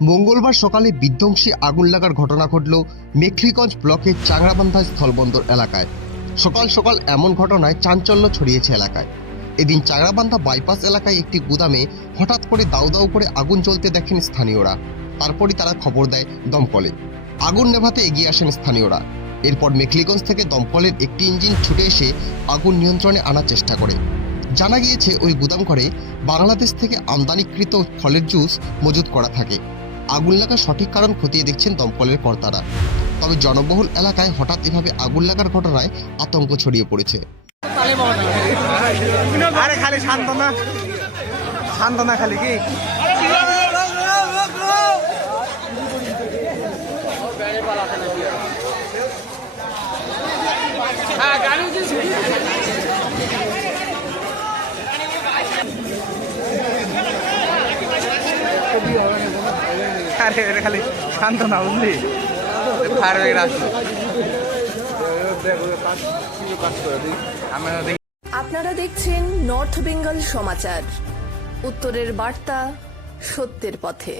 মঙ্গলবার সকালে বিধ্বংসী আগুন লাগার ঘটনা ঘটল মেখলিগঞ্জ ব্লকের চাংরাবান্ধা স্থলবন্দর এলাকায়। সকাল সকাল এমন ঘটনায় চাঞ্চল্য ছড়িয়েছে এলাকায়। এদিন চাংরাবান্ধা বাইপাস এলাকায় একটি গুদামে হঠাৎ করে দাউ দাউ করে আগুন জ্বলতে দেখেন স্থানীয়রা। তারপরই তারা খবর দেয় দমকলে। আগুন নেভাতে এগিয়ে আসেন স্থানীয়রা। এরপর মেখলিগঞ্জ থেকে দমকলের একটি ইঞ্জিন ছুটে এসে আগুন নিয়ন্ত্রণে আনার চেষ্টা করে। জানা গিয়েছে, ওই গুদাম ঘরে বাংলাদেশ থেকে আমদানিকৃত ফলের জুস মজুত করা থাকে। আগুন লাগার সঠিক কারণ খতিয়ে দেখছেন দমকলের কর্তারা। তবে জনবহুল এলাকায় হঠাৎ এভাবে আগুন লাগার ঘটনায় আতঙ্ক ছড়িয়ে পড়েছে। খালি কি? আরে খালি না বুঝলি? আসলো আপনারা দেখছেন নর্থ বেঙ্গল সমাচার। উত্তরের বার্তা সত্যের পথে।